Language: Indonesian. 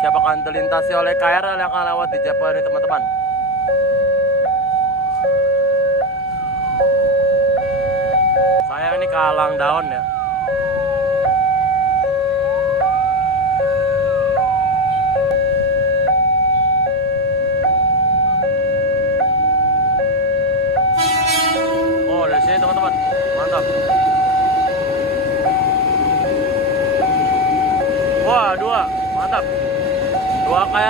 siap akan dilintasi oleh KRL yang akan lewat di Jepang ini teman-teman. Saya ini kalang daun ya. Oh, dari sini teman-teman, mantap. Wah, dua, mantap. Dua KRL.